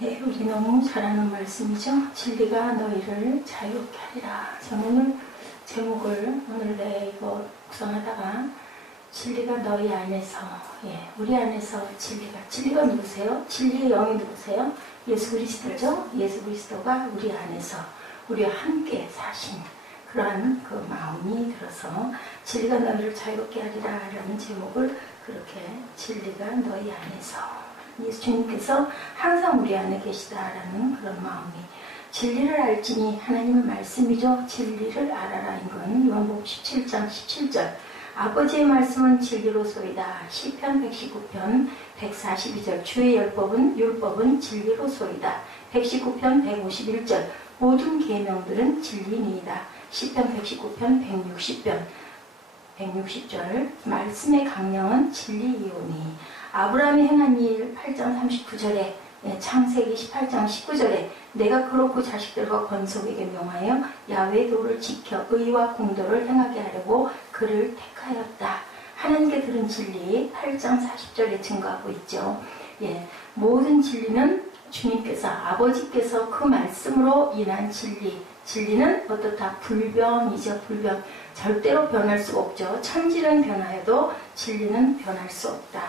네, 우리 너무 잘 아는 말씀이죠. 진리가 너희를 자유롭게 하리라. 저는 오늘 제목을 오늘 이거 묵상하다가 진리가 너희 안에서, 우리 안에서 진리가 누구세요? 진리의 영이 누구세요? 예수 그리스도죠. 예수 그리스도가 우리 안에서 우리와 함께 사신 그러한 그 마음이 들어서 진리가 너희를 자유롭게 하리라 라는 제목을 그렇게 진리가 너희 안에서 예수님께서 항상 우리 안에 계시다라는 그런 마음이 진리를 알지니 하나님의 말씀이죠. 진리를 알아라 이건 요한복음 17장 17절 아버지의 말씀은 진리로소이다. 시편 119편 142절 주의 율법은 진리로소이다. 119편 151절 모든 계명들은 진리니이다. 시편 119편 160절 말씀의 강령은 진리이오니 아브라함이 행한 일 8장 39절에 창세기 18장 19절에 내가 그렇고 자식들과 권속에게 명하여 야훼의 도를 지켜 의와 공도를 행하게 하려고 그를 택하였다. 하나님께 들은 진리 8장 40절에 증거하고 있죠. 모든 진리는 주님께서 아버지께서 그 말씀으로 인한 진리는 어떻다? 불변이죠. 불변. 절대로 변할 수가 없죠. 천지는 변하여도 진리는 변할 수 없다.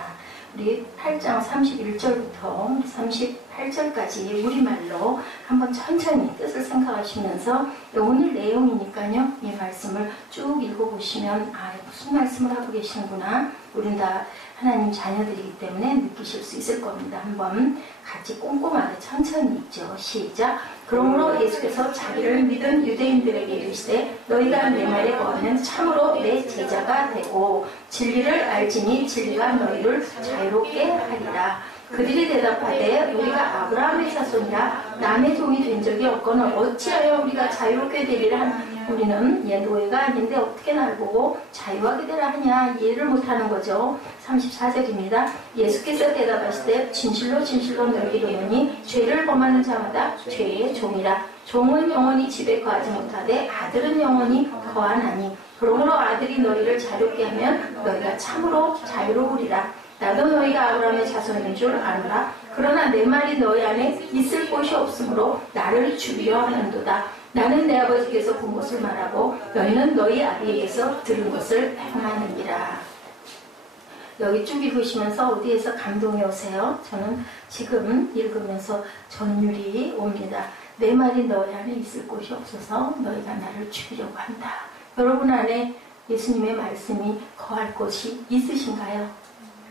우리 8장 31절부터 38절까지 우리말로 한번 천천히 뜻을 생각하시면서 오늘 내용이니까요. 이 말씀을 쭉 읽어보시면 무슨 말씀을 하고 계시는구나. 우린 다 하나님 자녀들이기 때문에 느끼실 수 있을 겁니다. 한번 같이 꼼꼼하게 천천히 읽죠. 시작. 그러므로 예수께서 자기를 믿은 유대인들에게 이르시되 너희가 내 말에 거하면 참으로 내 제자가 되고 진리를 알지니 진리가 너희를 자유롭게 하리라. 그들이 대답하되 우리가 아브라함의 자손이라 남의 종이 된 적이 없거늘 어찌하여 우리가 자유롭게 되리라. 우리는 노예가 아닌데 어떻게 날 보고 자유하게 되라 하냐. 이해를 못하는 거죠. 34절입니다. 예수께서 대답하시되 진실로 너희에게 이르노니 죄를 범하는 자마다 죄의 종이라. 종은 영원히 집에 거하지 못하되 아들은 영원히 거하나니 그러므로 아들이 너희를 자유롭게 하면 너희가 참으로 자유로우리라. 나도 너희가 아브라함의 자손인 줄 아노라. 그러나 내 말이 너희 안에 있을 곳이 없으므로 나를 죽이려 하는도다. 나는 내 아버지께서 본 것을 말하고 너희는 너희 아비에게서 들은 것을 행하느니라. 여기 쭉 읽으시면서 어디에서 감동이 오세요? 저는 지금 읽으면서 전율이 옵니다. 내 말이 너희 안에 있을 곳이 없어서 너희가 나를 죽이려고 한다. 여러분 안에 예수님의 말씀이 거할 곳이 있으신가요?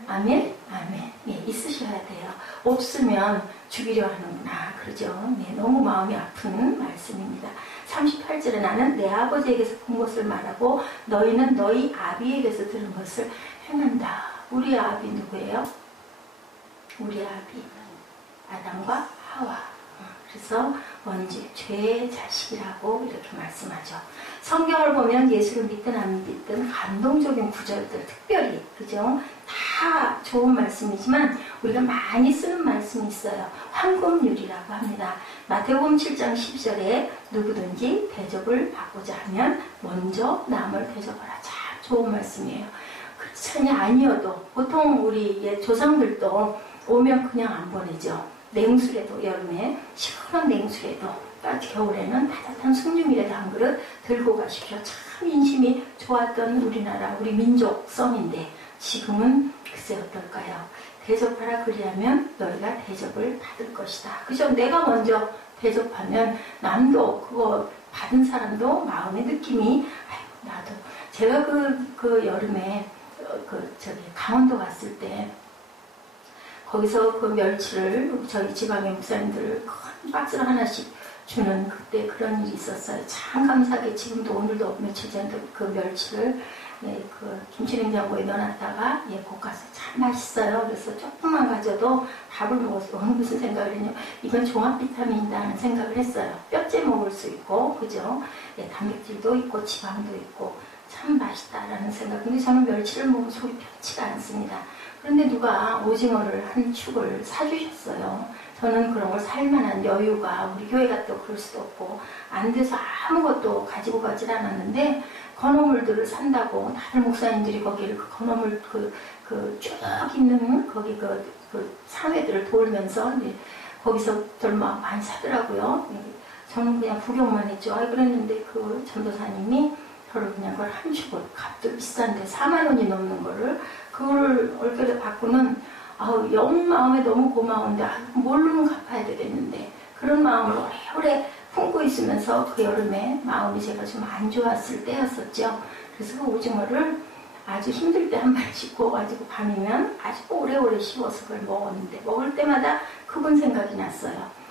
아멘? 아멘. 있으셔야 돼요. 없으면 죽이려 하는구나. 그러죠? 너무 마음이 아픈 말씀입니다. 38절에 나는 내 아버지에게서 본 것을 말하고 너희는 너희 아비에게서 들은 것을 행한다. 우리 아비 누구예요? 우리 아비 아담과 하와. 그래서 먼지 죄의 자식이라고 이렇게 말씀하죠. 성경을 보면 예수를 믿든 안 믿든 감동적인 구절들 특별히 그죠? 다 좋은 말씀이지만 우리가 많이 쓰는 말씀이 있어요. 황금률이라고 합니다. 마태복음 7장 10절에 누구든지 대접을 받고자 하면 먼저 남을 대접하라. 참 좋은 말씀이에요. 그렇지 아니어도 보통 우리 조상들도 오면 그냥 안 보내죠. 냉수라도 여름에 시원한 냉수라도 겨울에는 따뜻한 숭늉이라도 한 그릇 들고 가십시오. 참 인심이 좋았던 우리나라 우리 민족성인데 지금은 글쎄 어떨까요? 대접하라 그리하면 너희가 대접을 받을 것이다. 그죠? 내가 먼저 대접하면 남도 그거 받은 사람도 마음의 느낌이 나도 제가 그 여름에 강원도 갔을 때 거기서 그 멸치를 저희 지방의 목사님들 큰 박스를 하나씩 주는 그때 그런 일이 있었어요. 참 감사하게 지금도 오늘도 며칠 전에 그 멸치를 그 김치냉장고에 넣어놨다가 볶아서 참 맛있어요. 그래서 조금만 가져도 밥을 먹었어요. 무슨 생각을 했냐? 이건 종합 비타민이라는 생각을 했어요. 뼈째 먹을 수 있고 그죠? 단백질도 있고 지방도 있고 참 맛있다라는 생각. 근데 저는 멸치를 먹으면 속이 편치가 않습니다. 그런데 누가 오징어를 한 축을 사주셨어요. 저는 그런 걸 살만한 여유가 우리 교회가 또 그럴 수도 없고 안 돼서 아무것도 가지고 가질 않았는데 건어물들을 산다고 다들 목사님들이 거기를 그 건어물 쭉 있는 거기 그 사회들을 돌면서 거기서들 막 많이 사더라고요. 저는 그냥 구경만 했죠. 그랬는데 그 전도사님이 저를 그냥 그걸 한 축을, 값도 비싼데 4만 원이 넘는 거를 그거를 얼결에 받고는 영 마음에 너무 고마운데 뭘로는 갚아야 되겠는데 그런 마음을 오래오래 품고 있으면서 그 여름에 마음이 제가 좀 안 좋았을 때였었죠. 그래서 그 오징어를 아주 힘들 때 한 마리씩 구워가지고 밤이면 아주 오래오래 씹어서 그걸 먹었는데 먹을 때마다 그분 생각이 났어요.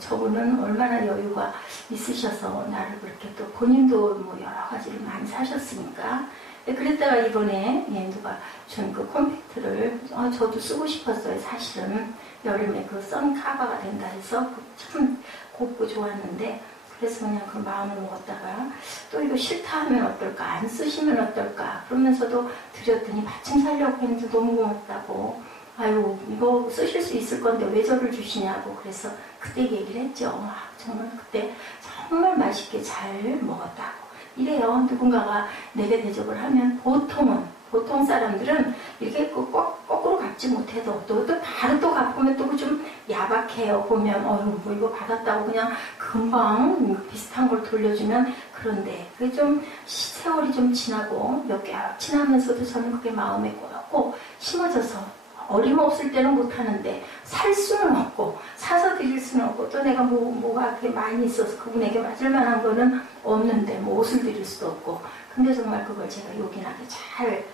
저분은 얼마나 여유가 있으셔서 나를 그렇게 또 본인도 뭐 여러 가지를 많이 사셨으니까. 그랬다가 이번에 누가 준 그 컴팩트를 저도 쓰고 싶었어요. 사실은 여름에 그 선 카바가 된다 해서 참 곱고 좋았는데 그래서 그냥 그 마음을 먹었다가 또 이거 싫다 하면 어떨까, 안 쓰시면 어떨까 그러면서도 드렸더니 마침 살려고 했는데 너무 고맙다고, 아유 이거 쓰실 수 있을 건데 왜 저를 주시냐고. 그래서 그때 얘기를 했죠. 정말 그때 정말 맛있게 잘 먹었다고. 이래요. 누군가가 내게 대접을 하면 보통 사람들은 이렇게 거꾸로 갚지 못해도 또 바로 또 갚으면 또 좀 야박해요. 보면 뭐 이거 받았다고 그냥 금방 비슷한 걸 돌려주면. 그런데 그게 좀 세월이 좀 지나고 몇 개월 지나면서도 저는 그게 마음에 꼬였고 심어져서 어림없을 때는 못하는데 살 수는 없고 사서 드릴 수는 없고 또 내가 뭐가 그렇게 많이 있어서 그분에게 맞을 만한 거는 없는데 뭐 옷을 드릴 수도 없고. 근데 정말 그걸 제가 요긴하게 잘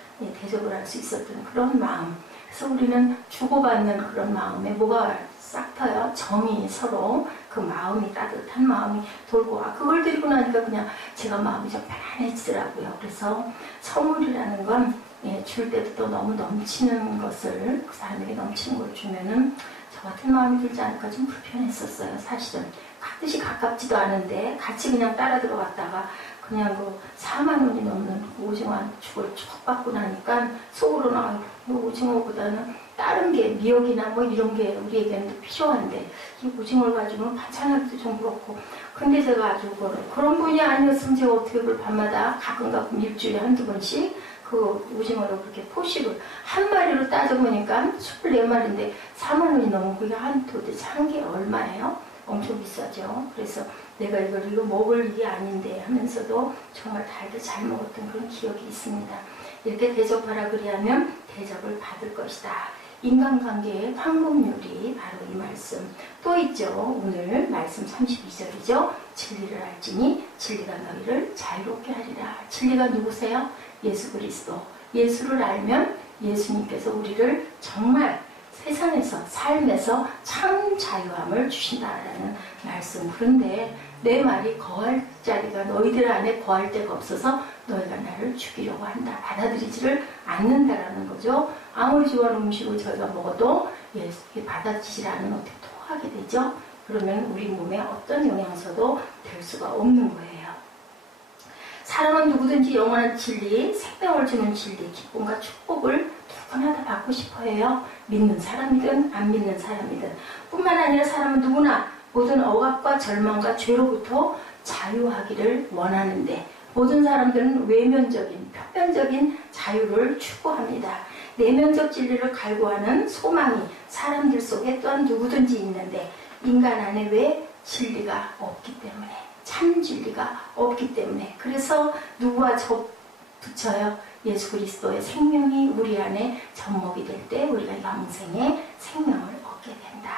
대접을 할 수 있었던 그런 마음. 그래서 우리는 주고받는 그런 마음에 뭐가 싹 터요. 정이 서로 그 마음이 따뜻한 마음이 돌고 그걸 드리고 나니까 그냥 제가 마음이 좀 편안해지더라고요. 그래서 선물이라는 건 줄 때도 또 너무 넘치는 것을 그 사람에게 넘치는 걸 주면은 저 같은 마음이 들지 않을까 좀 불편했었어요. 사실은 가듯이 가깝지도 않은데 같이 그냥 따라 들어갔다가 그냥 그 4만 원이 넘는 오징어 한 축을 쭉 받고 나니까 속으로는 오징어보다는 다른 게 미역이나 뭐 이런 게 우리에게는 더 필요한데 이 오징어를 가지고는 반찬하기도 좀 그렇고. 근데 제가 아주 그런 분이 아니었으면 제가 어떻게 그걸 밤마다 가끔 일주일에 한두 번씩 그 오징어를 그렇게 포식을 한 마리로 따져보니까 24마리인데 4만 원이 넘은 그게 도대체 한 개 얼마예요? 엄청 비싸죠. 그래서 내가 이거 먹을 일이 아닌데 하면서도 정말 달게 잘 먹었던 그런 기억이 있습니다. 이렇게 대접하라 그리하면 대접을 받을 것이다. 인간관계의 황금률이 바로 이 말씀. 또 있죠. 오늘 말씀 32절이죠. 진리를 알지니 진리가 너희를 자유롭게 하리라. 진리가 누구세요? 예수 그리스도. 예수를 알면 예수님께서 우리를 정말 세상에서 삶에서 참 자유함을 주신다라는 말씀. 그런데 내 말이 거할 자리가 너희들 안에 거할 데가 없어서 너희가 나를 죽이려고 한다. 받아들이지를 않는다라는 거죠. 아무리 좋아하는 음식을 저희가 먹어도 받아들이지 않으면 어떻게 토하게 되죠. 그러면 우리 몸에 어떤 영양소도 될 수가 없는 거예요. 사람은 누구든지 영원한 진리, 생명을 주는 진리, 기쁨과 축복을 누구나 다 받고 싶어 해요. 믿는 사람이든 안 믿는 사람이든. 뿐만 아니라 사람은 누구나 모든 억압과 절망과 죄로부터 자유하기를 원하는데 모든 사람들은 외면적인, 표면적인 자유를 추구합니다. 내면적 진리를 갈구하는 소망이 사람들 속에 또한 누구든지 있는데 인간 안에 왜 진리가 없기 때문에, 참 진리가 없기 때문에. 그래서 누구와 붙여요? 예수 그리스도의 생명이 우리 안에 접목이 될 때 우리가 영생의 생명을 얻게 된다.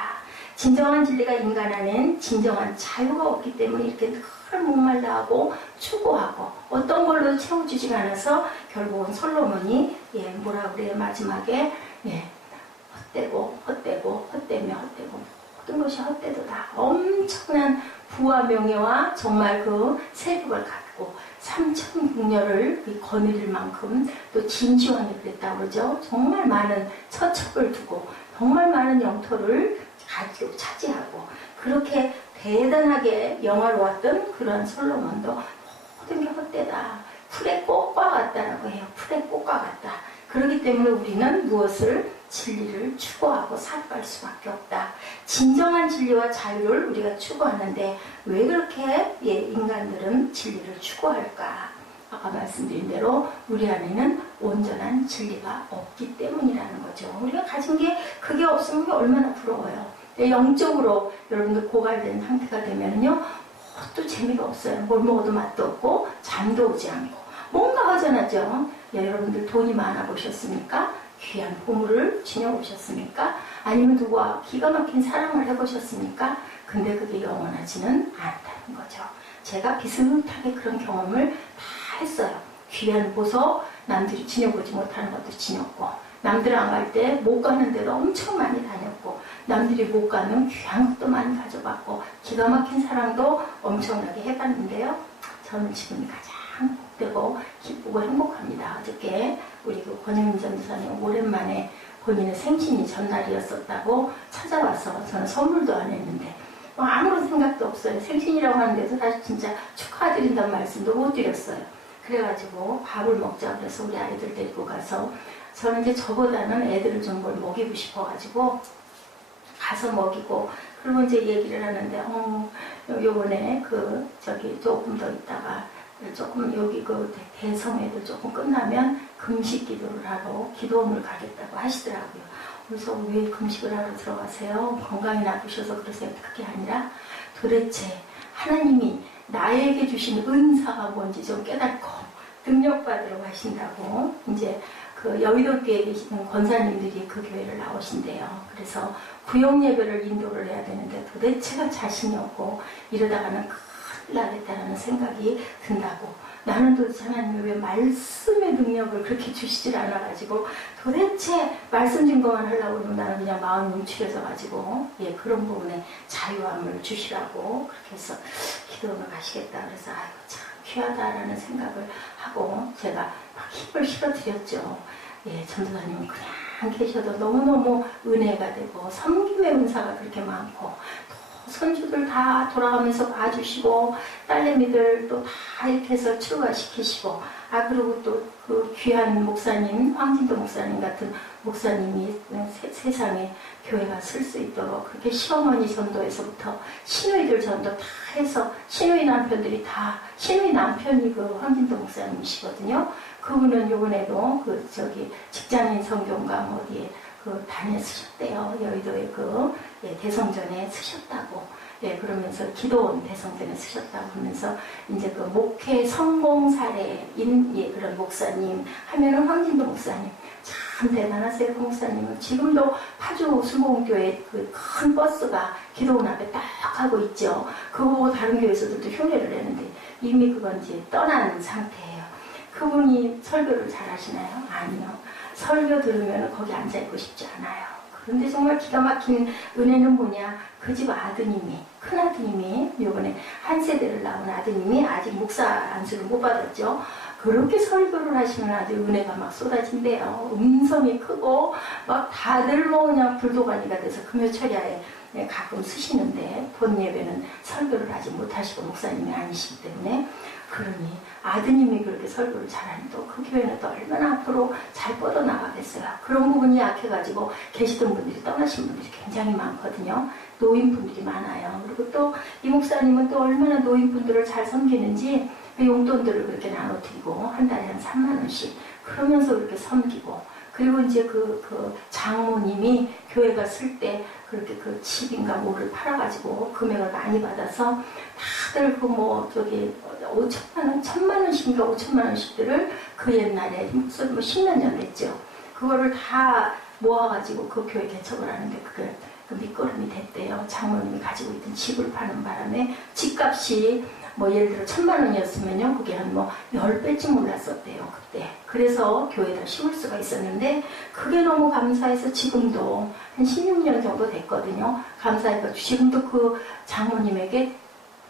진정한 진리가 인간 안엔 진정한 자유가 없기 때문에 이렇게 늘 목말라하고 추구하고 어떤 걸로 채워주지가 않아서 결국은 솔로몬이 뭐라 그래요? 마지막에 헛되며 모든 것이 헛되도다. 엄청난 부와 명예와 정말 그 세력을 갖고 3,000궁녀를 거느릴 만큼 또 진시황이 그랬다고 그러죠. 정말 많은 처첩을 두고 정말 많은 영토를 가지고 차지하고 그렇게 대단하게 영화로웠던 그런 솔로몬도 모든 게 헛되다. 풀의 꽃과 같다라고 해요. 풀의 꽃과 같다. 그렇기 때문에 우리는 무엇을? 진리를 추구하고 살아갈 수밖에 없다. 진정한 진리와 자유를 우리가 추구하는데 왜 그렇게 인간들은 진리를 추구할까? 아까 말씀드린 대로 우리 안에는 온전한 진리가 없기 때문이라는 거죠. 우리가 가진 게 그게 없으면 얼마나 부러워요. 영적으로 여러분들 고갈된 상태가 되면요, 또 재미가 없어요. 뭘 먹어도 맛도 없고 잠도 오지 않고 뭔가 허전하죠. 여러분들 돈이 많아 보셨습니까? 귀한 보물을 지녀보셨습니까? 아니면 누구와 기가 막힌 사랑을 해보셨습니까? 근데 그게 영원하지는 않다는 거죠. 제가 비슷하게 그런 경험을 다 했어요. 귀한 보석, 남들이 지녀보지 못하는 것도 지녔고, 남들 안 갈 때 못 가는 데도 엄청 많이 다녔고, 남들이 못 가는 귀한 것도 많이 가져봤고, 기가 막힌 사랑도 엄청나게 해봤는데요. 저는 지금 가장 복되고 기쁘고 행복합니다. 어저께 우리 그 권영민 전도사님 오랜만에 본인의 생신이 전날이었었다고 찾아와서 저는 선물도 안 했는데 아무런 생각도 없어요. 생신이라고 하는데도 사실 진짜 축하드린다는 말씀도 못 드렸어요. 그래가지고 밥을 먹자 그래서 우리 아이들 데리고 가서 저는 이제 저보다는 애들을 좀 뭘 먹이고 싶어가지고 가서 먹이고, 그리고 이제 얘기를 하는데 요번에 조금 더 있다가 조금 여기 대성회도 조금 끝나면 금식 기도를 하러 기도원을 가겠다고 하시더라고요. 그래서 왜 금식을 하러 들어가세요? 건강이 나쁘셔서 그러세요? 그게 아니라 도대체 하나님이 나에게 주신 은사가 뭔지 좀 깨닫고 능력받으러 가신다고 이제 그 여의도교회에 계시는 권사님들이 그 교회를 나오신대요. 그래서 구역 예배를 인도를 해야 되는데 도대체가 자신이 없고 이러다가는 큰일 나겠다라는 생각이 든다고. 나는 도대체 하나님이 왜 말씀의 능력을 그렇게 주시질 않아가지고 도대체 말씀 증거만 하려고 하면 나는 그냥 마음이 움츠려져가지고 그런 부분에 자유함을 주시라고 그렇게 해서 기도를 가시겠다. 그래서 아이고 참 귀하다라는 생각을 하고 제가 막 힘을 실어드렸죠. 전도사님은 그냥 계셔도 너무너무 은혜가 되고 섬김의 은사가 그렇게 많고 손주들 다 돌아가면서 봐주시고 딸내미들 또 다 이렇게 해서 출가시키시고 그리고 또 그 귀한 목사님 황진도 목사님 같은 목사님이 세상에 교회가 쓸 수 있도록 그렇게 시어머니 전도에서부터 시누이들 전도 다 해서 시누이 남편들이 다 시누이 남편이 그 황진도 목사님이시거든요. 그분은 요번에도 직장인 성경강 어디에 단에 쓰셨대요. 여의도에 대성전에 쓰셨다고. 그러면서 기도원 대성전에 쓰셨다고 하면서 이제 그 목회 성공 사례인 그런 목사님 하면은 황진도 목사님 참 대단하세요. 그 목사님은 지금도 파주 순복음교회 그 큰 버스가 기도원 앞에 딱 하고 있죠. 그거 보고 다른 교회에서도 흉내를 내는데 이미 그건 이제 떠난 상태예요. 그분이 설교를 잘 하시나요? 아니요. 설교 들으면 거기 앉아있고 싶지 않아요. 그런데 정말 기가 막힌 은혜는 뭐냐? 그 집 아드님이, 큰아드님이, 요번에 한 세대를 낳은 아드님이 아직 목사 안수를 못 받았죠. 그렇게 설교를 하시면 아주 은혜가 막 쏟아진대요. 음성이 크고, 막 다들 뭐 그냥 불도가니가 돼서 금요철야에 가끔 쓰시는데, 본 예배는 설교를 아직 못하시고 목사님이 아니시기 때문에, 그러니 아드님이 그렇게 설교를 잘하니 또 그 교회는 또 얼마나 앞으로 잘 뻗어나가겠어요. 그런 부분이 약해가지고 계시던 분들이 떠나신 분들이 굉장히 많거든요. 노인분들이 많아요. 그리고 또 이 목사님은 또 얼마나 노인분들을 잘 섬기는지 용돈들을 그렇게 나눠드리고 한 달에 한 3만 원씩 그러면서 그렇게 섬기고, 그리고 이제 그 장모님이 교회가 쓸 때 그렇게 그 집인가 뭐를 팔아가지고 금액을 많이 받아서 다들 5천만 원, 1,000만 원씩인가 5천만 원씩들을 그 옛날에 뭐 10몇 년 됐죠. 그거를 다 모아가지고 그 교회 개척을 하는데 그게 그 밑거름이 됐대요. 장모님이 가지고 있던 집을 파는 바람에 집값이 예를 들어 1,000만 원이었으면요, 그게 한 10배쯤 올랐었대요, 그때. 그래서 교회에다 심을 수가 있었는데, 그게 너무 감사해서 지금도 한 16년 정도 됐거든요. 감사해서 지금도 그 장모님에게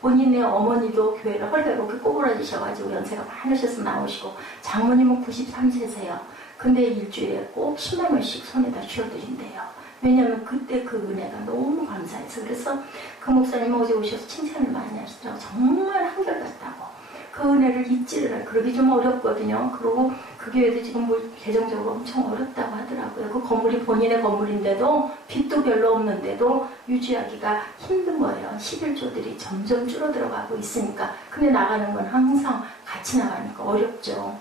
본인의 어머니도 교회를 헐레 이렇게 꼬부라지셔가지고 연세가 많으셔서 나오시고, 장모님은 93세세요. 근데 일주일에 꼭 10만 원씩 손에다 쥐어드린대요. 왜냐하면 그때 그 은혜가 너무 감사해서. 그래서 그 목사님 어제 오셔서 칭찬을 많이 하시더라고요. 정말 한결같다고. 그 은혜를 잊지를 그러기 좀 어렵거든요. 그리고 그 교회도 지금 재정적으로 엄청 어렵다고 하더라고요. 그 건물이 본인의 건물인데도 빚도 별로 없는데도 유지하기가 힘든 거예요. 11조들이 점점 줄어들어가고 있으니까. 근데 나가는 건 항상 같이 나가니까 어렵죠.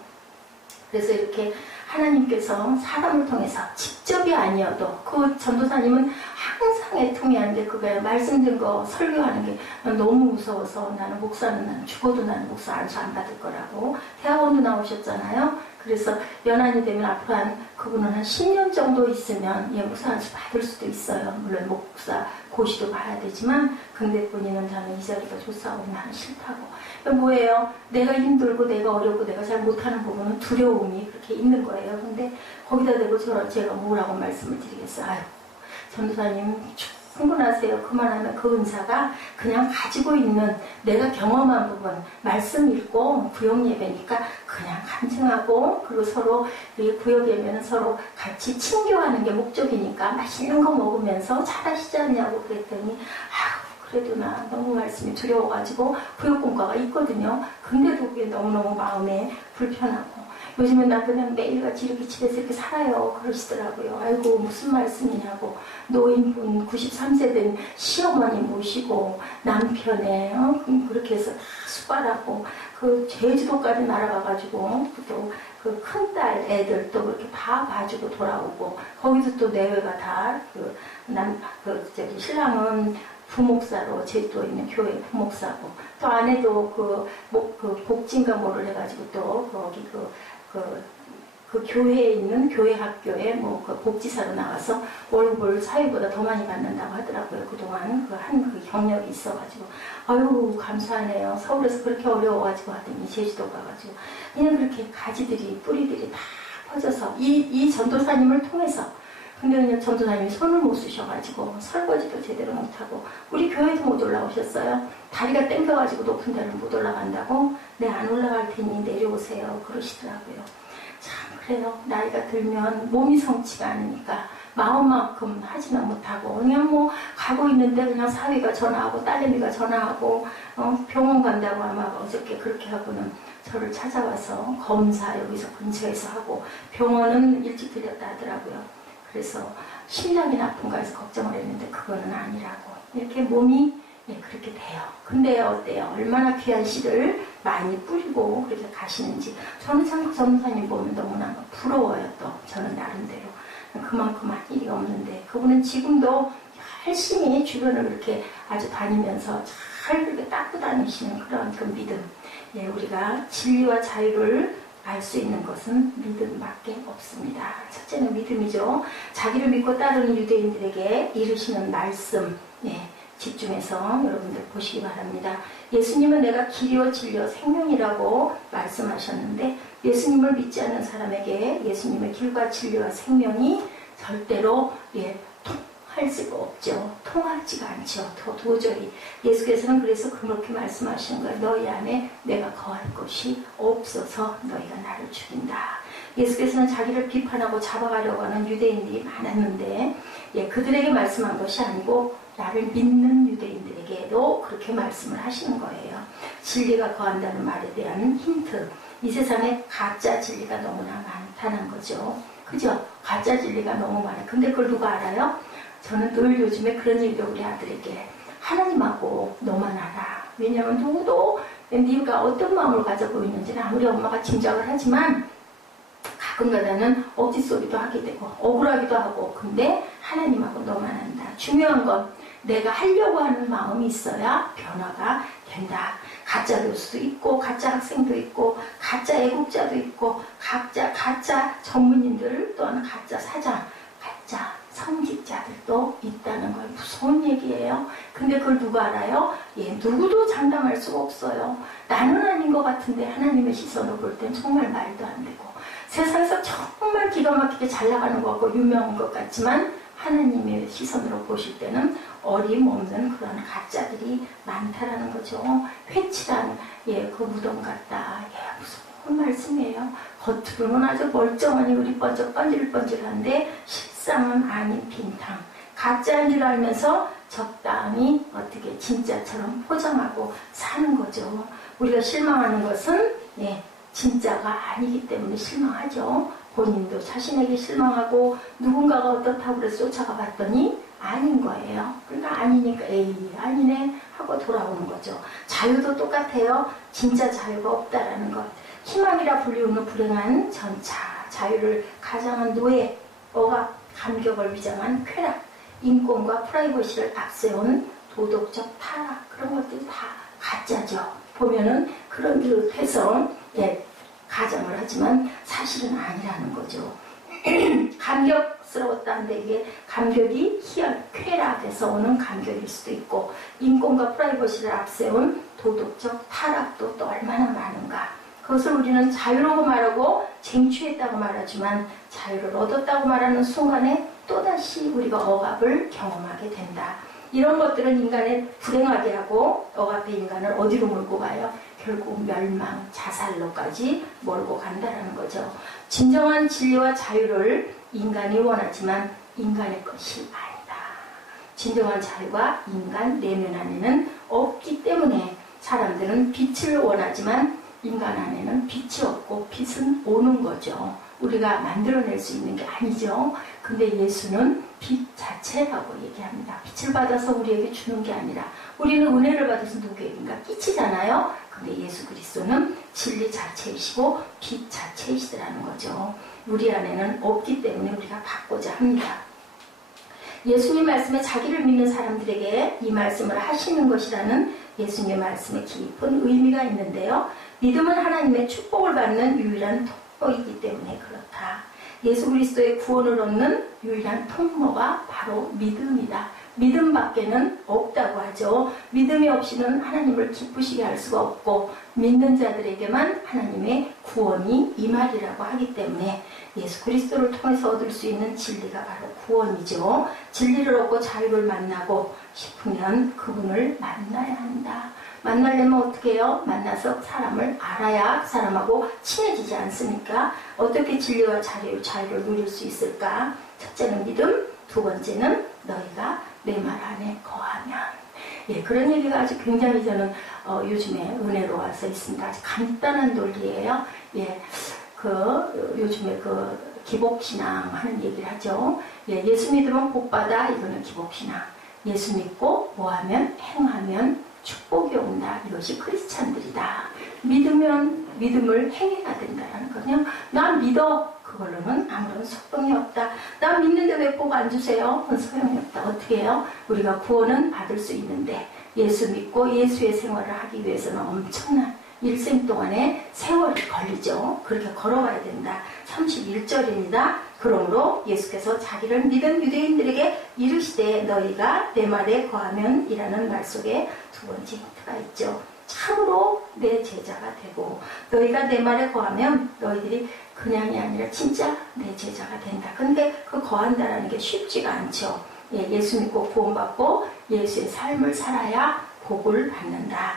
그래서 이렇게 하나님께서 사람을 통해서 직접이 아니어도 그 전도사님은 항상 애통이 하는데 그거에 말씀된 거 설교하는 게 너무 무서워서 나는 목사는 나는 죽어도 나는 목사 안수 안 받을 거라고 대학원도 나오셨잖아요. 그래서 연한이 되면 앞으로 그분은 한 10년 정도 있으면 목사 안수 받을 수도 있어요. 물론 목사 고시도 봐야 되지만 근데 본인은 나는 이 자리가 좋사오고 나는 싫다고. 뭐예요? 내가 힘들고 내가 어렵고 내가 잘 못하는 부분은 두려움이 그렇게 있는 거예요. 근데 거기다 대고 제가 뭐라고 말씀을 드리겠어요. 아유, 전도사님 충분하세요. 그만하면 그 은사가 그냥 가지고 있는 내가 경험한 부분 말씀 읽고 구역 예배니까 그냥 간증하고 그리고 서로 구역 예배는 서로 같이 친교하는 게 목적이니까 맛있는 거 먹으면서 잘하시지 않냐고 그랬더니 그래도 나 너무 말씀이 두려워가지고 구역공과가 있거든요. 근데도 그게 너무너무 마음에 불편하고 요즘은 나 그냥 매일같이 이렇게 집에서 이렇게 살아요. 그러시더라고요. 아이고 무슨 말씀이냐고. 노인분 93세 된 시어머니 모시고 남편에 그렇게 해서 다 수발하고 그 제주도까지 날아가가지고 또 그 큰딸 애들 또 그렇게 다 봐주고 돌아오고 거기서 또 내외가 다 신랑은 부목사로 제주도에 있는 교회 부목사고 또 아내도 그 복진가 뭐를 해가지고 또 거기 그 교회에 있는 교회 학교에 그 복지사로 나와서 월급을 사회보다 더 많이 받는다고 하더라고요. 그동안 그 경력이 있어가지고 아유 감사하네요. 서울에서 그렇게 어려워가지고 하더니 제주도 가가지고 그냥 그렇게 가지들이 뿌리들이 다 퍼져서 이 전도사님을 통해서 근데 그냥 전도사님이 손을 못 쓰셔가지고 설거지도 제대로 못하고 우리 교회도 못 올라오셨어요. 다리가 땡겨가지고 높은 데를 못 올라간다고 네 안 올라갈 테니 내려오세요 그러시더라고요. 참 그래요. 나이가 들면 몸이 성치가 않으니까 마음만큼 하지는 못하고 그냥 가고 있는데 그냥 사위가 전화하고 딸내미가 전화하고 병원 간다고 아마 어저께 그렇게 하고는 저를 찾아와서 검사 여기서 근처에서 하고 병원은 일찍 들렸다 하더라고요. 그래서 심장이 나쁜가 해서 걱정을 했는데 그거는 아니라고 이렇게 몸이 그렇게 돼요. 근데 어때요? 얼마나 귀한 씨를 많이 뿌리고 그렇게 가시는지 저는 참 전도사님 보면 너무나 부러워요. 또 저는 나름대로 그만큼 할 일이 없는데 그분은 지금도 열심히 주변을 이렇게 아주 다니면서 잘 그렇게 닦고 다니시는 그런 그 믿음. 우리가 진리와 자유를 알 수 있는 것은 믿음밖에 없습니다. 첫째는 믿음이죠. 자기를 믿고 따르는 유대인들에게 이르시는 말씀 집중해서 여러분들 보시기 바랍니다. 예수님은 내가 길이요 진리요 생명이라고 말씀하셨는데 예수님을 믿지 않는 사람에게 예수님의 길과 진리와 생명이 절대로 통할 수가 없죠. 통하지가 않죠. 도저히. 예수께서는 그래서 그렇게 말씀하시는 거예요. 너희 안에 내가 거할 것이 없어서 너희가 나를 죽인다. 예수께서는 자기를 비판하고 잡아가려고 하는 유대인들이 많았는데 그들에게 말씀한 것이 아니고 나를 믿는 유대인들에게도 그렇게 말씀을 하시는 거예요. 진리가 거한다는 말에 대한 힌트. 이 세상에 가짜 진리가 너무나 많다는 거죠. 그죠? 가짜 진리가 너무 많아요. 근데 그걸 누가 알아요? 저는 늘 요즘에 그런 얘기를 우리 아들에게 하나님하고 너만 알아. 왜냐하면 누구도 네가 어떤 마음을 가지고 있는지는 아무리 엄마가 짐작을 하지만 가끔가다는 억지소리도 하게 되고 억울하기도 하고 근데 하나님하고 너만 안다. 중요한 건 내가 하려고 하는 마음이 있어야 변화가 된다. 가짜 교수도 있고 가짜 학생도 있고 가짜 애국자도 있고 가짜 전문인들 또한 가짜 사장 가짜 성직자들도 있다는 걸 무서운 얘기예요. 근데 그걸 누가 알아요? 누구도 장담할 수가 없어요. 나는 아닌 것 같은데 하나님의 시선으로 볼 땐 정말 말도 안 되고 세상에서 정말 기가 막히게 잘 나가는 것 같고 유명한 것 같지만 하나님의 시선으로 보실 때는 어림없는 그런 가짜들이 많다라는 거죠. 회칠한 그 무덤 같다. 무서운 말씀이에요. 겉으로는 아주 멀쩡하니 우리 번질번질한데 실상은 아닌 빈탕. 가짜인 줄 알면서 적당히 어떻게 진짜처럼 포장하고 사는 거죠. 우리가 실망하는 것은 진짜가 아니기 때문에 실망하죠. 본인도 자신에게 실망하고 누군가가 어떻다고 그래서 쫓아가 봤더니 아닌 거예요. 그러니까 아니니까 에이 아니네 하고 돌아오는 거죠. 자유도 똑같아요. 진짜 자유가 없다라는 것. 희망이라 불리우는 불행한 전차. 자유를 가장한 노예, 억압, 감격을 위장한 쾌락, 인권과 프라이버시를 앞세운 도덕적 타락, 그런 것들이 다 가짜죠. 보면은 그런 듯해서 가정을 하지만 사실은 아니라는 거죠. 감격스러웠다는데 이게 감격이 희열, 쾌락에서 오는 감격일 수도 있고, 인권과 프라이버시를 앞세운 도덕적 타락도 또 얼마나 많은가. 그것을 우리는 자유라고 말하고 쟁취했다고 말하지만 자유를 얻었다고 말하는 순간에 또다시 우리가 억압을 경험하게 된다. 이런 것들은 인간을 불행하게 하고 억압의 인간을 어디로 몰고 가요? 결국 멸망, 자살로까지 몰고 간다는 거죠. 진정한 진리와 자유를 인간이 원하지만 인간의 것이 아니다. 진정한 자유가 인간 내면 안에는 없기 때문에 사람들은 빛을 원하지만 인간 안에는 빛이 없고 빛은 오는 거죠. 우리가 만들어낼 수 있는 게 아니죠. 근데 예수는 빛 자체라고 얘기합니다. 빛을 받아서 우리에게 주는 게 아니라 우리는 은혜를 받아서 누구에게인가 끼치잖아요. 근데 예수 그리스도는 진리 자체이시고 빛 자체이시더라는 거죠. 우리 안에는 없기 때문에 우리가 받고자 합니다. 예수님 말씀에 자기를 믿는 사람들에게 이 말씀을 하시는 것이라는 예수님의 말씀에 깊은 의미가 있는데요. 믿음은 하나님의 축복을 받는 유일한 통로이기 때문에 그렇다. 예수 그리스도의 구원을 얻는 유일한 통로가 바로 믿음이다. 믿음밖에는 없다고 하죠. 믿음이 없이는 하나님을 기쁘시게 할 수가 없고 믿는 자들에게만 하나님의 구원이 임하리라고 하기 때문에 예수 그리스도를 통해서 얻을 수 있는 진리가 바로 구원이죠. 진리를 얻고 자유를 만나고 싶으면 그분을 만나야 한다. 만나려면 어떻게 해요? 만나서 사람을 알아야 사람하고 친해지지 않습니까? 어떻게 진리와 자유를 누릴 수 있을까? 첫째는 믿음, 두 번째는 너희가 내 말 안에 거하면. 그런 얘기가 아주 굉장히 저는 요즘에 은혜로워서 있습니다. 아주 간단한 논리예요. 요즘에 기복신앙 하는 얘기를 하죠. 예수 믿으면 복받아, 이거는 기복신앙. 예수 믿고 뭐하면 행하면 축복이 온다. 이것이 크리스찬들이다. 믿으면 믿음을 행해야 된다는 거냐. 나 믿어. 그걸로는 아무런 소용이 없다. 나 믿는데 왜 복 안 주세요? 그건 소용이 없다. 어떻게 해요? 우리가 구원은 받을 수 있는데 예수 믿고 예수의 생활을 하기 위해서는 엄청난 일생 동안의 세월이 걸리죠. 그렇게 걸어가야 된다. 31절입니다. 그러므로 예수께서 자기를 믿은 유대인들에게 이르시되 너희가 내 말에 거하면 이라는 말 속에 두 번째 힌트가 있죠. 참으로 내 제자가 되고 너희가 내 말에 거하면 너희들이 그냥이 아니라 진짜 내 제자가 된다. 근데 그 거한다라는 게 쉽지가 않죠. 예수 믿고 구원받고 예수의 삶을 살아야 복을 받는다.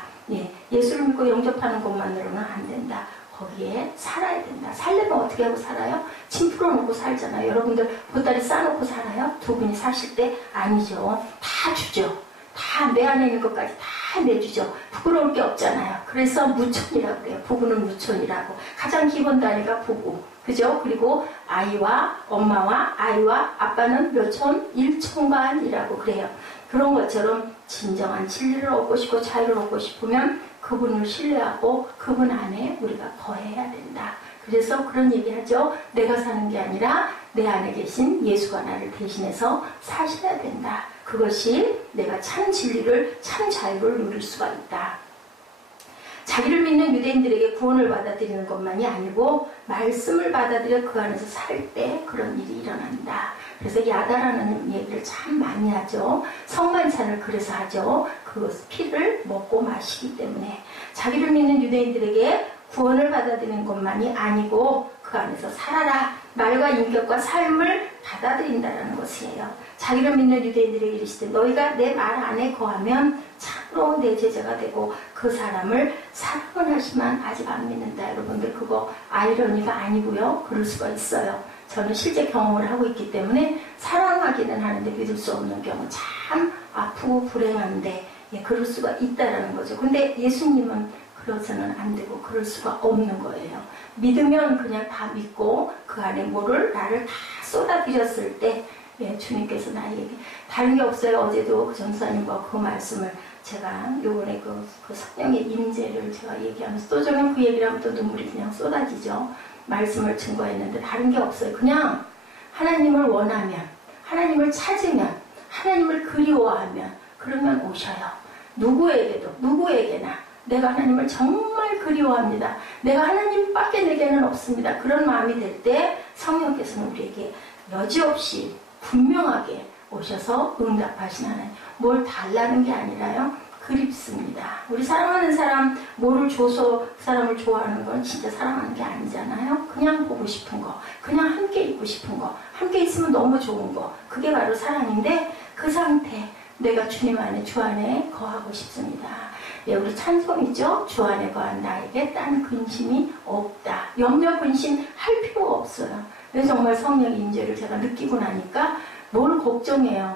예수를 믿고 영접하는 것만으로는 안 된다. 거기에 살아야 된다. 살려면 어떻게 하고 살아요? 침 풀어놓고 살잖아요. 여러분들 보따리 싸놓고 살아요? 두 분이 사실 때 아니죠. 다 주죠. 다 내 안에 있는 것까지 다 내주죠. 부끄러울 게 없잖아요. 그래서 무촌이라고 그래요. 부부는 무촌이라고. 가장 기본 단위가 부부. 그죠? 그리고 아이와 엄마와 아이와 아빠는 몇 촌? 1촌간이라고 그래요. 그런 것처럼 진정한 진리를 얻고 싶고 자유를 얻고 싶으면 그분을 신뢰하고 그분 안에 우리가 거해야 된다. 그래서 그런 얘기하죠. 내가 사는 게 아니라 내 안에 계신 예수가 나를 대신해서 사셔야 된다. 그것이 내가 참 진리를, 참 자유를 누릴 수가 있다. 자기를 믿는 유대인들에게 구원을 받아들이는 것만이 아니고 말씀을 받아들여 그 안에서 살 때 그런 일이 일어난다. 그래서 야다라는 얘기를 참 많이 하죠. 성만찬을 그래서 하죠. 그 피를 먹고 마시기 때문에 자기를 믿는 유대인들에게 구원을 받아들이는 것만이 아니고 그 안에서 살아라. 말과 인격과 삶을 받아들인다는 것이에요. 자기를 믿는 유대인들에게 이르시되 너희가 내 말 안에 거하면 참으로 내 제자가 되고 그 사람을 사랑을 하지만 아직 안 믿는다. 여러분들 그거 아이러니가 아니고요. 그럴 수가 있어요. 저는 실제 경험을 하고 있기 때문에 사랑하기는 하는데 믿을 수 없는 경우 참 아프고 불행한데 그럴 수가 있다라는 거죠. 근데 예수님은 그러서는 안 되고 그럴 수가 없는 거예요. 믿으면 그냥 다 믿고 그 안에 나를 다 쏟아드렸을 때 주님께서 나에게 다른 게 없어요. 어제도 그 전사님과 그 말씀을 제가 요번에 그 성령의 임재를 제가 얘기하면서 또 저는 그 얘기를 하면 또 눈물이 그냥 쏟아지죠. 말씀을 증거했는데 다른 게 없어요. 그냥 하나님을 원하면, 하나님을 찾으면, 하나님을 그리워하면 그러면 오셔요. 누구에게나 내가 하나님을 정말 그리워합니다. 내가 하나님밖에 내게는 없습니다. 그런 마음이 될 때 성령께서는 우리에게 여지없이 분명하게 오셔서 응답하신 하나님. 뭘 달라는 게 아니라요. 그립습니다. 우리 사랑하는 사람 뭐를 줘서 그 사람을 좋아하는 건 진짜 사랑하는 게 아니잖아요. 그냥 보고 싶은 거, 그냥 함께 있고 싶은 거, 함께 있으면 너무 좋은 거, 그게 바로 사랑인데 그 상태 내가 주님 안에 주 안에 거하고 싶습니다. 예, 우리 찬송이죠. 주 안에 거한 나에게 딴 근심이 없다. 염려 근심 할 필요가 없어요. 그래서 정말 성령의 임재를 제가 느끼고 나니까 뭘 걱정해요.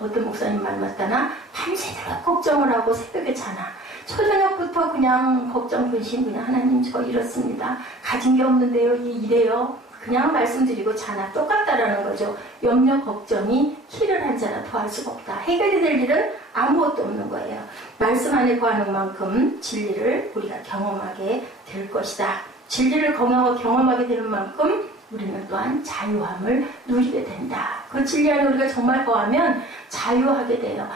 어떤 목사님 만났다나 밤새도록 걱정을 하고 새벽에 자나. 초저녁부터 그냥 걱정, 근심, 그냥 하나님 저 이렇습니다. 가진 게 없는데요. 이래요. 그냥 말씀드리고 자나. 똑같다라는 거죠. 염려, 걱정이 키를 한 자나 더할 수가 없다. 해결이 될 일은 아무것도 없는 거예요. 말씀 안에 거하는 만큼 진리를 우리가 경험하게 될 것이다. 진리를 경험하게 되는 만큼 우리는 또한 자유함을 누리게 된다. 그 진리 안에 우리가 정말 거하면 자유하게 돼요.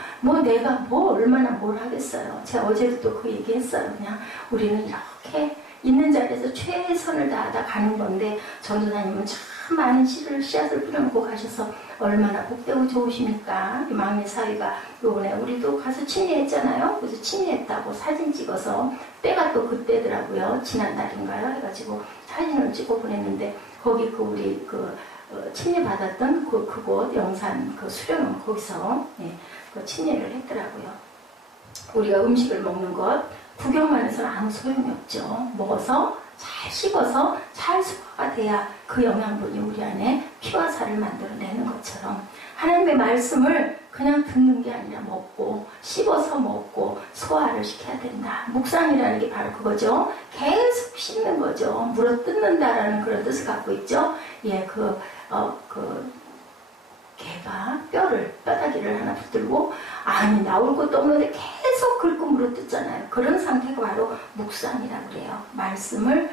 내가 얼마나 뭘 하겠어요. 제가 어제도 또 그 얘기했어요. 그냥 우리는 이렇게 있는 자리에서 최선을 다하다 가는 건데 전도사님은 참 많은 씨앗을 뿌려놓고 가셔서 얼마나 복되고 좋으십니까? 이 막내 사위가 요번에 우리도 가서 침례했잖아요. 그래서 침례했다고 사진 찍어서 때가 또 그때더라고요. 지난달인가요? 해가지고 사진을 찍어 보냈는데 거기 우리 침례 받았던 그곳 영산 수련원 거기서 그 침례를 했더라고요. 우리가 음식을 먹는 것 구경만 해서는 아무 소용이 없죠. 먹어서 잘 씹어서 잘 소화가 돼야 그 영양분이 우리 안에 피와 살을 만들어내는 것처럼 하나님의 말씀을 그냥 듣는 게 아니라 먹고 씹어서 먹고 소화를 시켜야 된다. 묵상이라는 게 바로 그거죠. 계속 씹는 거죠. 물어뜯는다라는 그런 뜻을 갖고 있죠. 예, 개가 뼈다귀를 하나 붙들고 나올 것도 없는데 계속 긁고 물어뜯잖아요. 그런 상태가 바로 묵상이라고 그래요. 말씀을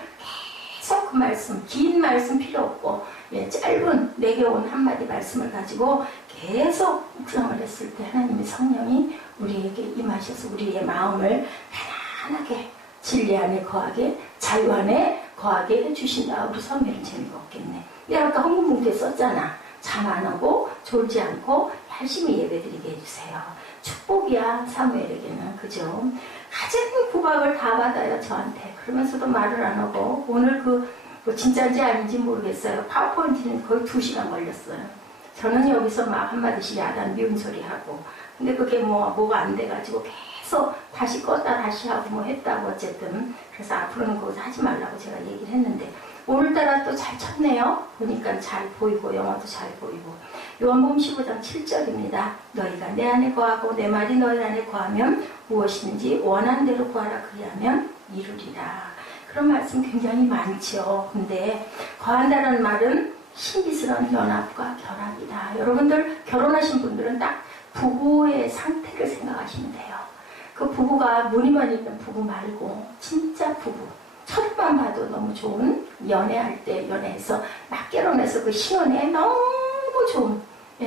계속 그 말씀, 긴 말씀 필요 없고 짧은 내게 온 한마디 말씀을 가지고 계속 묵상을 했을 때 하나님의 성령이 우리에게 임하셔서 우리의 마음을 편안하게 진리 안에 거하게 자유 안에 거하게 해주신다. 우리 성경은 재미가 없겠네. 아까 헌금문구에 썼잖아. 잠 안 오고 졸지 않고 열심히 예배드리게 해주세요. 축복이야. 사무엘에게는. 그죠? 가진 구박을 다 받아요. 저한테. 그러면서도 말을 안 하고 오늘 진짜인지 아닌지 모르겠어요. 파워포인트는 거의 2시간 걸렸어요. 저는 여기서 막 한마디씩 야단 미운 소리 하고 근데 그게 뭐가 안 돼가지고 계속 다시 껐다 다시 하고 했다고 어쨌든 그래서 앞으로는 거기서 하지 말라고 제가 얘기를 했는데 오늘따라 또 잘 쳤네요. 보니까 잘 보이고 영어도 잘 보이고 요한복음 15장 7절입니다. 너희가 내 안에 거하고 내 말이 너희 안에 거하면 무엇이든지 원하는 대로 구하라 그리하면 이루리라. 그런 말씀 굉장히 많죠. 근데 거한다는 말은 신비스러운 연합과 결합이다. 여러분들 결혼하신 분들은 딱 부부의 상태를 생각하시면 돼요. 그 부부가 무늬만 있는 부부 말고 진짜 부부. 첫만 봐도 너무 좋은 연애할 때 연애해서 막 결혼해서 그 신혼에 너무 좋은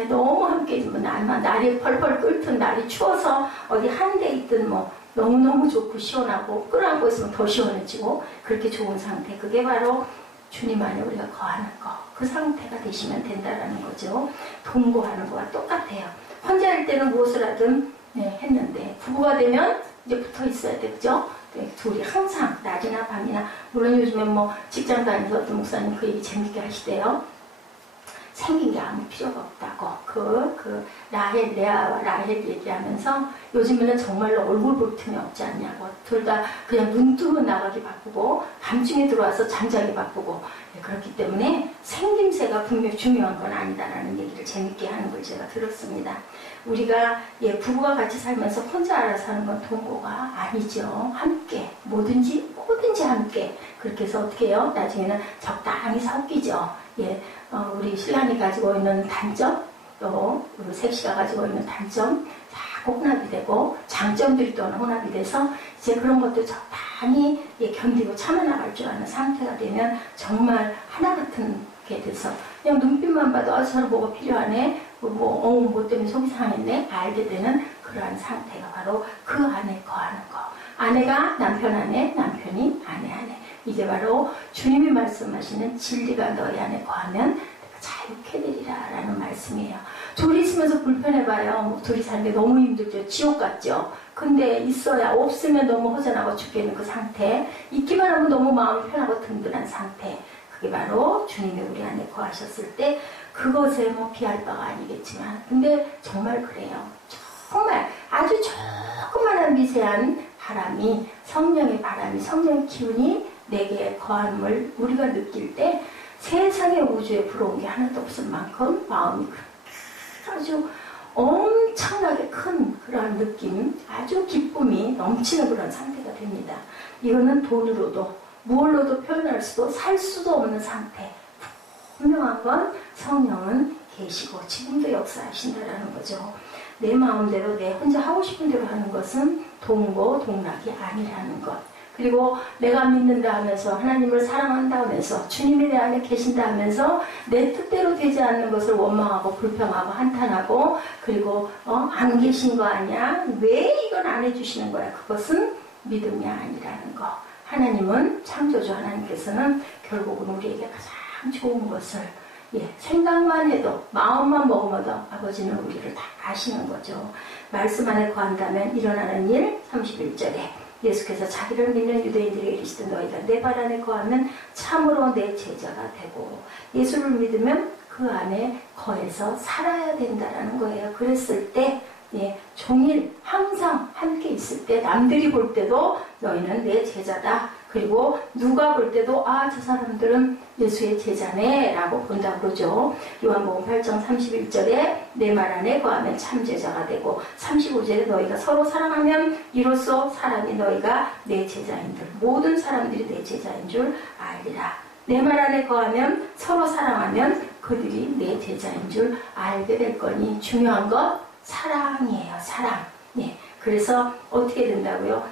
너무 함께 있으면 날이 펄펄 끓든 날이 추워서 어디 한 데 있든 너무너무 좋고 시원하고 끌어안고 있으면 더 시원해지고 그렇게 좋은 상태 그게 바로 주님 안에 우리가 거하는 거 그 상태가 되시면 된다라는 거죠. 동거하는 거와 똑같아요. 혼자일 때는 무엇을 하든 했는데 부부가 되면 이제 붙어 있어야 되죠. 둘이 항상 낮이나 밤이나 물론 요즘에 직장 다니면서 어떤 목사님 그 얘기 재밌게 하시대요. 생긴 게 아무 필요가 없다고 레아와 라헬 얘기하면서 요즘에는 정말로 얼굴 볼 틈이 없지 않냐고 둘 다 그냥 눈 뜨고 나가기 바쁘고 밤중에 들어와서 잠자기 바쁘고 그렇기 때문에 생김새가 분명히 중요한 건 아니다라는 얘기를 재밌게 하는 걸 제가 들었습니다. 우리가 부부가 같이 살면서 혼자 알아서 하는 건 동거가 아니죠. 함께 뭐든지 함께 그렇게 해서 어떻게 해요? 나중에는 적당히 섞이죠. 우리 신랑이 가지고 있는 단점 또 우리 색시가 가지고 있는 단점 다 혼합이 되고 장점들이 또 혼합이 돼서 이제 그런 것도 적당히 많이 견디고 참아나갈 줄 아는 상태가 되면 정말 하나 같은 게 돼서 그냥 눈빛만 봐도 저 사람 뭐가 필요하네, 뭐 때문에 속이 상했네 알게 되는 그러한 상태가 바로 그 안에 거하는 거. 아내가 남편 안에, 남편이 아내 안에. 이게 바로 주님이 말씀하시는 진리가 너희 안에 거하면 자유케 되리라 라는 말씀이에요. 둘이 있으면서 불편해봐요. 둘이 사는 게 너무 힘들죠. 지옥 같죠. 근데 있어야, 없으면 너무 허전하고 죽겠는 그 상태, 있기만 하면 너무 마음이 편하고 든든한 상태, 그게 바로 주님이 우리 안에 거하셨을 때 그것에 뭐 비할 바가 아니겠지만, 근데 정말 그래요. 정말 아주 조그만한 미세한 바람이, 성령의 바람이, 성령의 기운이 내게 거함을 우리가 느낄 때 세상의 우주에 부러운 게 하나도 없을 만큼 마음이 아주 엄청나게 큰 그러한 느낌, 아주 기쁨이 넘치는 그런 상태가 됩니다. 이거는 돈으로도 무얼로도 표현할 수도 살 수도 없는 상태. 분명한 건 성령은 계시고 지금도 역사하신다라는 거죠. 내 마음대로 내 혼자 하고 싶은 대로 하는 것은 동고 동락이 아니라는 것. 그리고 내가 믿는다 하면서, 하나님을 사랑한다 하면서, 주님이 내 안에 계신다 하면서 내 뜻대로 되지 않는 것을 원망하고 불평하고 한탄하고, 그리고 안 계신 거 아니야? 왜 이건 안 해주시는 거야? 그것은 믿음이 아니라는 거. 하나님은, 창조주 하나님께서는 결국은 우리에게 가장 좋은 것을 생각만 해도, 마음만 먹어도 아버지는 우리를 다 아시는 거죠. 말씀 안에 거한다면 일어나는 일, 31절에 예수께서 자기를 믿는 유대인들에게 이르시되 너희가 내 발 안에 거하면 참으로 내 제자가 되고, 예수를 믿으면 그 안에 거해서 살아야 된다라는 거예요. 그랬을 때 종일 항상 함께 있을 때 남들이 볼 때도 너희는 내 제자다. 그리고 누가 볼 때도 저 사람들은 예수의 제자네 라고 본다고 그러죠. 요한복음 8장 31절에 내 말 안에 거하면 참 제자가 되고, 35절에 너희가 서로 사랑하면 이로써 사람이 너희가 내 제자인들, 모든 사람들이 내 제자인 줄 알리라. 내 말 안에 거하면, 서로 사랑하면 그들이 내 제자인 줄 알게 될 거니, 중요한 건 사랑이에요. 사랑. 그래서 어떻게 된다고요?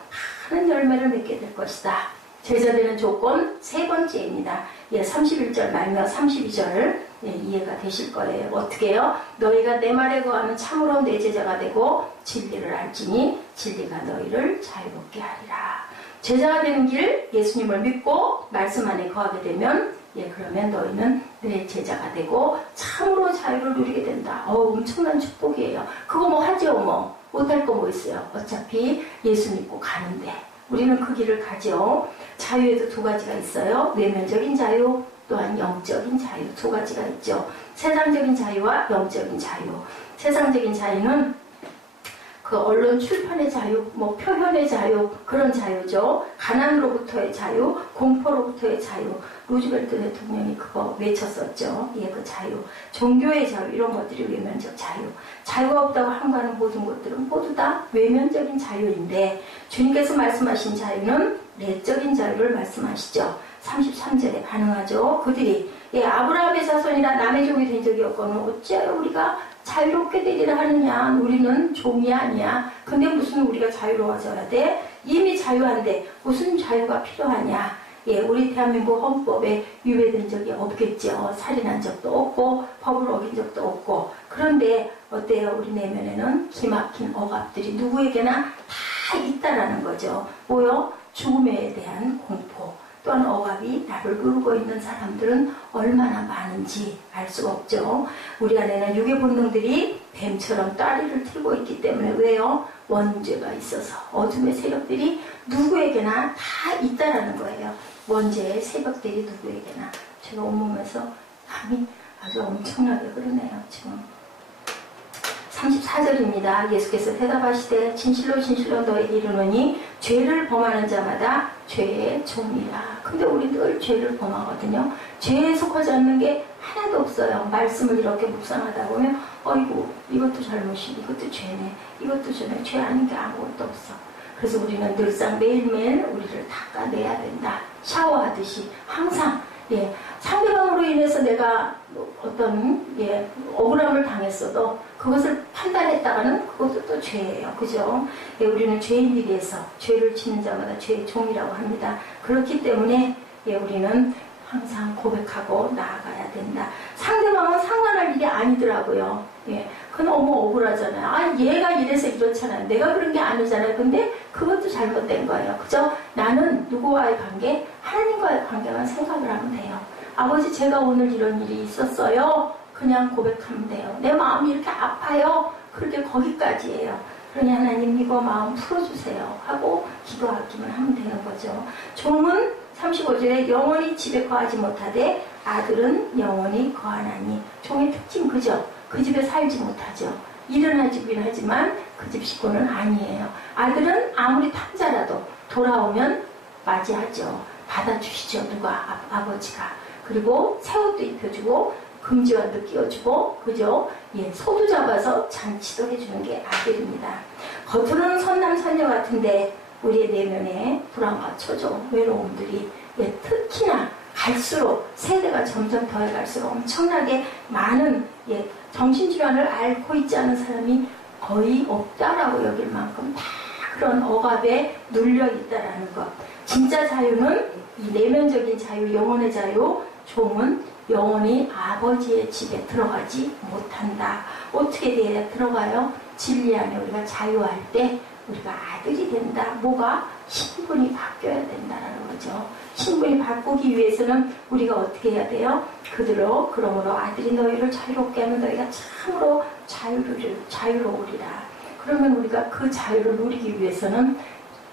많은 열매를 맺게 될 것이다. 제자 되는 조건 세 번째입니다. 31절 말며 32절 이해가 되실 거예요. 어떻게 해요? 너희가 내 말에 거하면 참으로 내 제자가 되고 진리를 알지니 진리가 너희를 자유롭게 하리라. 제자가 되는 길, 예수님을 믿고 말씀 안에 거하게 되면 그러면 너희는 내 제자가 되고 참으로 자유를 누리게 된다. 엄청난 축복이에요. 그거 뭐 하죠? 못할 거 뭐 있어요? 어차피 예수 믿고 가는데 우리는 그 길을 가죠. 자유에도 두 가지가 있어요. 외면적인 자유, 또한 영적인 자유, 두 가지가 있죠. 세상적인 자유와 영적인 자유. 세상적인 자유는 그 언론 출판의 자유, 표현의 자유, 그런 자유죠. 가난으로부터의 자유, 공포로부터의 자유. 루즈벨트 대통령이 그거 외쳤었죠. 그 자유. 종교의 자유, 이런 것들이 외면적 자유. 자유가 없다고 함가하는 모든 것들은 모두 다 외면적인 자유인데, 주님께서 말씀하신 자유는 내적인 자유를 말씀하시죠. 33절에 가능하죠. 그들이 아브라함의 자손이라 남의 종이 된 적이 없거늘 어찌하여 우리가 자유롭게 되리라 하느냐. 우리는 종이 아니야. 근데 무슨 우리가 자유로워져야 돼? 이미 자유한데 무슨 자유가 필요하냐. 우리 대한민국 헌법에 위배된 적이 없겠죠. 살인한 적도 없고 법을 어긴 적도 없고. 그런데 어때요? 우리 내면에는 기막힌 억압들이 누구에게나 다 있다라는 거죠. 뭐요? 죽음에 대한 공포. 또한 억압이 나를 누르고 있는 사람들은 얼마나 많은지 알 수가 없죠. 우리 안에는 육의 본능들이 뱀처럼 따리를 틀고 있기 때문에, 왜요? 원죄가 있어서 어둠의 세력들이 누구에게나 다 있다라는 거예요. 원죄의 세력들이 누구에게나. 제가 온몸에서 감이 아주 엄청나게 흐르네요. 지금 34절입니다. 예수께서 대답하시되 진실로 진실로 너에게 이르노니 죄를 범하는 자마다 죄의 종이라. 근데 우리 늘 죄를 범하거든요. 죄에 속하지 않는 게 하나도 없어요. 말씀을 이렇게 묵상하다 보면 어이구 이것도 잘못이네, 이것도 죄네, 이것도 죄네, 죄 아닌 게 아무것도 없어. 그래서 우리는 늘상 매일매일 우리를 닦아내야 된다. 샤워하듯이 항상 상대방으로 인해서 내가 어떤 억울함을 당했어도 그것을 판단했다가는 그것도 또 죄예요. 그죠? 예, 우리는 죄인에 대해서 죄를 짓는 자마다 죄의 종이라고 합니다. 그렇기 때문에 예, 우리는 항상 고백하고 나아가야 된다. 상대방은 상관할 일이 아니더라고요. 예, 그건 너무 억울하잖아요. 아, 얘가 이래서 이렇잖아요. 내가 그런 게 아니잖아요. 근데 그것도 잘못된 거예요. 그죠? 나는 누구와의 관계? 하나님과의 관계만 생각을 하면 돼요. 아버지, 제가 오늘 이런 일이 있었어요. 그냥 고백하면 돼요. 내 마음이 이렇게 아파요. 그렇게 거기까지예요. 그러니 하나님 이거 마음 풀어주세요 하고 기도하기만 하면 되는 거죠. 종은 35절에 영원히 집에 거하지 못하되 아들은 영원히 거하나니. 종의 특징 그죠? 그 집에 살지 못하죠. 일은 하긴 하지만 그 집 식구는 아니에요. 아들은 아무리 탐자라도 돌아오면 맞이하죠. 받아주시죠. 누가? 아버지가. 그리고 새 옷도 입혀주고 금지환도 끼워주고, 그죠? 예, 소도 잡아서 잔치도 해주는 게 아들입니다. 겉으로는 선남 선녀 같은데 우리의 내면에 불안과 초조, 외로움들이 예, 특히나 갈수록 세대가 점점 더해갈수록 엄청나게 많은 예, 정신질환을 앓고 있지 않은 사람이 거의 없다라고 여길 만큼 다 그런 억압에 눌려 있다라는 것. 진짜 자유는 이 내면적인 자유, 영혼의 자유, 종은 영원히 아버지의 집에 들어가지 못한다. 어떻게 돼야 들어가요? 진리 안에 우리가 자유할 때 우리가 아들이 된다. 뭐가? 신분이 바뀌어야 된다는 거죠. 신분이 바꾸기 위해서는 우리가 어떻게 해야 돼요? 그러므로 아들이 너희를 자유롭게 하면 너희가 참으로 자유로우리라. 그러면 우리가 그 자유를 누리기 위해서는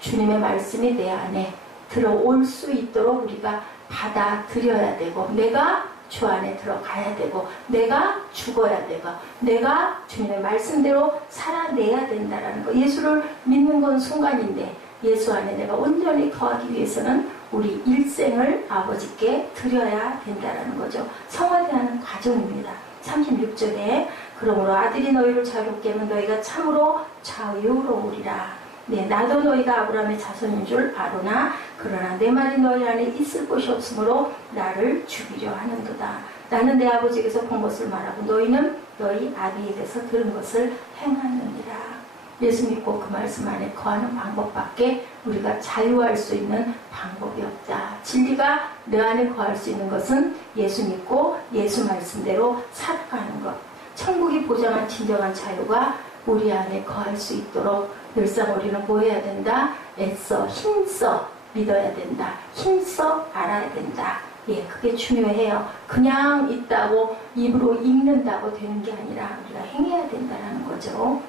주님의 말씀이 내 안에 들어올 수 있도록 우리가 받아들여야 되고, 내가 주 안에 들어가야 되고, 내가 죽어야 되고, 내가 주님의 말씀대로 살아내야 된다는 거. 예수를 믿는 건 순간인데 예수 안에 내가 온전히 거하기 위해서는 우리 일생을 아버지께 드려야 된다는 거죠. 성화대하는 과정입니다. 36절에 그러므로 아들이 너희를 자유롭게 하면 너희가 참으로 자유로우리라. 네, 나도 너희가 아브라함의 자손인 줄 아노나 그러나 내 말이 너희 안에 있을 곳이 없으므로 나를 죽이려 하는도다. 나는 내 아버지에게서 본 것을 말하고 너희는 너희 아비에게서 들은 것을 행하느니라. 예수 믿고 그 말씀 안에 거하는 방법밖에 우리가 자유할 수 있는 방법이 없다. 진리가 내 안에 거할 수 있는 것은 예수 믿고 예수 말씀대로 살아가는 것. 천국이 보장한 진정한 자유가 우리 안에 거할 수 있도록 늘상 우리는 뭐 해야 된다? 애써 힘써 믿어야 된다. 힘써 알아야 된다. 예, 그게 중요해요. 그냥 있다고 입으로 읽는다고 되는 게 아니라 우리가 행해야 된다는 거죠.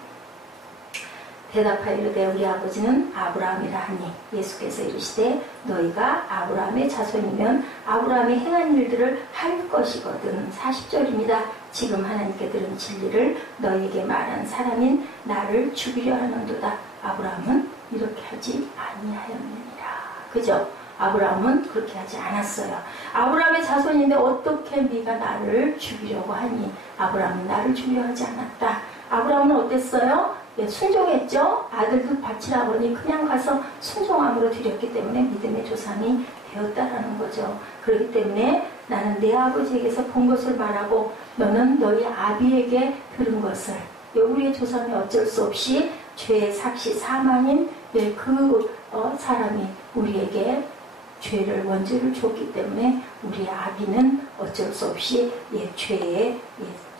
대답하여 이르되 우리 아버지는 아브라함이라 하니 예수께서 이르시되 너희가 아브라함의 자손이면 아브라함이 행한 일들을 할 것이거든. 40절입니다. 지금 하나님께 들은 진리를 너희에게 말한 사람인 나를 죽이려 하는도다. 아브라함은 이렇게 하지 아니하였느니라. 그죠? 아브라함은 그렇게 하지 않았어요. 아브라함의 자손인데 어떻게 네가 나를 죽이려고 하니? 아브라함은 나를 죽이려 하지 않았다. 아브라함은 어땠어요? 예, 순종했죠. 아들도 바치라고 하니 그냥 가서 순종함으로 드렸기 때문에 믿음의 조상이 되었다라는 거죠. 그렇기 때문에 나는 내 아버지에게서 본 것을 말하고 너는 너희 아비에게 들은 것을. 예, 우리의 조상이 어쩔 수 없이 죄의 삭시 사망인 예, 그 사람이 우리에게 죄를 원죄를 줬기 때문에 우리의 아비는 어쩔 수 없이 예, 죄의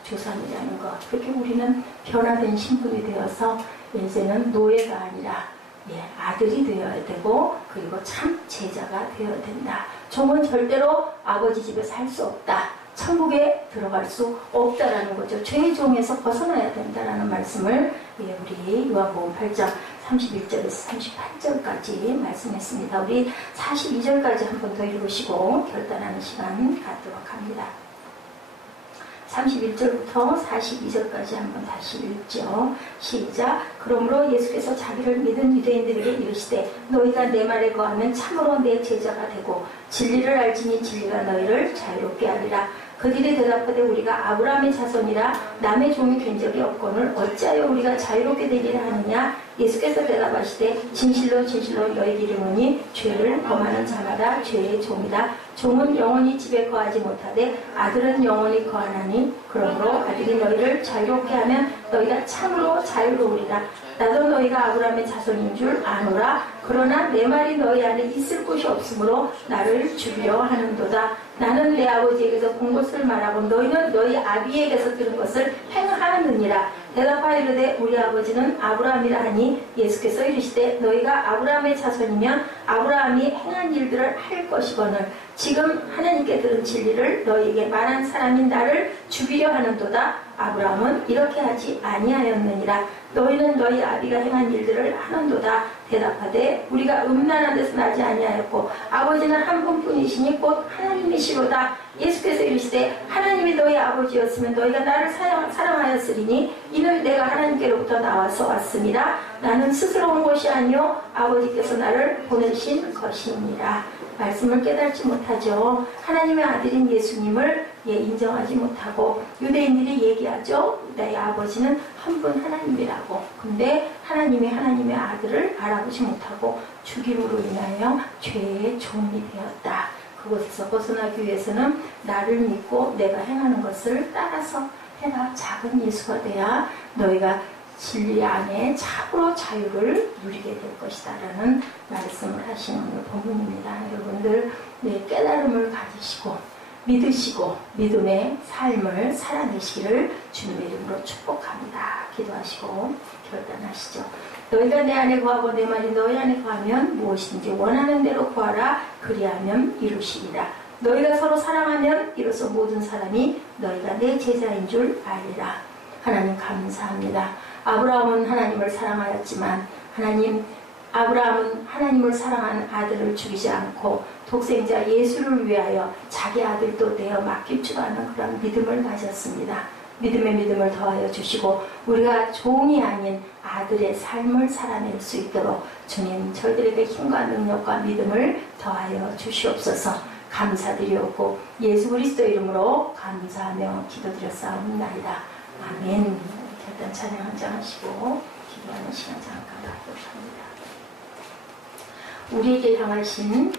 조상이라는 것. 그렇게 우리는 변화된 신분이 되어서 이제는 노예가 아니라 예, 아들이 되어야 되고 그리고 참 제자가 되어야 된다. 종은 절대로 아버지 집에 살 수 없다. 천국에 들어갈 수 없다라는 거죠. 죄의 종에서 벗어나야 된다라는 말씀을 예, 우리 요한복음 8장 31절에서 38절까지 말씀했습니다. 우리 42절까지 한 번 더 읽으시고 결단하는 시간 갖도록 합니다. 31절부터 42절까지 한번 다시 읽죠. 시작. 그러므로 예수께서 자기를 믿은 유대인들에게 이르시되 너희가 내 말에 거하면 참으로 내 제자가 되고 진리를 알지니 진리가 너희를 자유롭게 하리라. 그들이 대답하되 우리가 아브라함의 자손이라 남의 종이 된 적이 없거늘 어찌하여 우리가 자유롭게 되리라 하느냐. 예수께서 대답하시되 진실로 진실로 너희에게 이르노니 죄를 범하는 자마다 죄의 종이다. 종은 영원히 집에 거하지 못하되 아들은 영원히 거하나니 그러므로 아들이 너희를 자유롭게 하면 너희가 참으로 자유로우리라. 나도 너희가 아브라함의 자손인 줄 아노라. 그러나 내 말이 너희 안에 있을 곳이 없으므로 나를 죽이려 하는도다. 나는 내 아버지에게서 본 것을 말하고 너희는 너희 아비에게서 들은 것을 행하느니라. 대답하여 이르되 우리 아버지는 아브라함이라 하니 예수께서 이르시되 너희가 아브라함의 자손이면 아브라함이 행한 일들을 할 것이거늘 지금 하나님께 들은 진리를 너희에게 말한 사람인 나를 죽이려 하는도다. 아브라함은 이렇게 하지 아니하였느니라. 너희는 너희 아비가 행한 일들을 하는도다. 대답하되 우리가 음란한 데서 나지 아니하였고 아버지는 한 분뿐이시니 곧 하나님이시로다. 예수께서 이르시되 하나님이 너희 아버지였으면 너희가 나를 사랑하였으리니 이는 내가 하나님께로부터 나와서 왔습니다. 나는 스스로 온 것이 아니요 아버지께서 나를 보내신 것이니라. 말씀을 깨닫지 못하죠. 하나님의 아들인 예수님을 인정하지 못하고 유대인들이 얘기하죠. 내 아버지는 한 분 하나님이라고. 근데 하나님이 하나님의 아들을 알아보지 못하고 죽임으로 인하여 죄의 종이 되었다. 그것에서 벗어나기 위해서는 나를 믿고 내가 행하는 것을 따라서 해라. 작은 예수가 돼야 너희가 진리 안에 참으로 자유를 누리게 될 것이다 라는 말씀을 하시는 오늘 본문입니다. 여러분들 깨달음을 가지시고 믿으시고 믿음의 삶을 살아내시기를 주님의 이름으로 축복합니다. 기도하시고 결단하시죠. 너희가 내 안에 거하고 내 말이 너희 안에 거하면 무엇인지 원하는 대로 구하라. 그리하면 이루시리라. 너희가 서로 사랑하면 이로써 모든 사람이 너희가 내 제자인 줄 알리라. 하나님 감사합니다. 아브라함은 하나님을 사랑하였지만 아브라함은 하나님을 사랑하는 아들을 죽이지 않고 독생자 예수를 위하여 자기 아들도 내어 맡길 줄 아는 그런 믿음을 가졌습니다. 믿음의 믿음을 더하여 주시고 우리가 종이 아닌 아들의 삶을 살아낼 수 있도록 주님 저희들에게 힘과 능력과 믿음을 더하여 주시옵소서. 감사드리옵고 예수 그리스도 이름으로 감사하며 기도드렸사옵나이다. 아멘. 일단 찬양 한장 하시고 기도하는 시간 잠깐 갖도록 합니다. 우리에게 향하신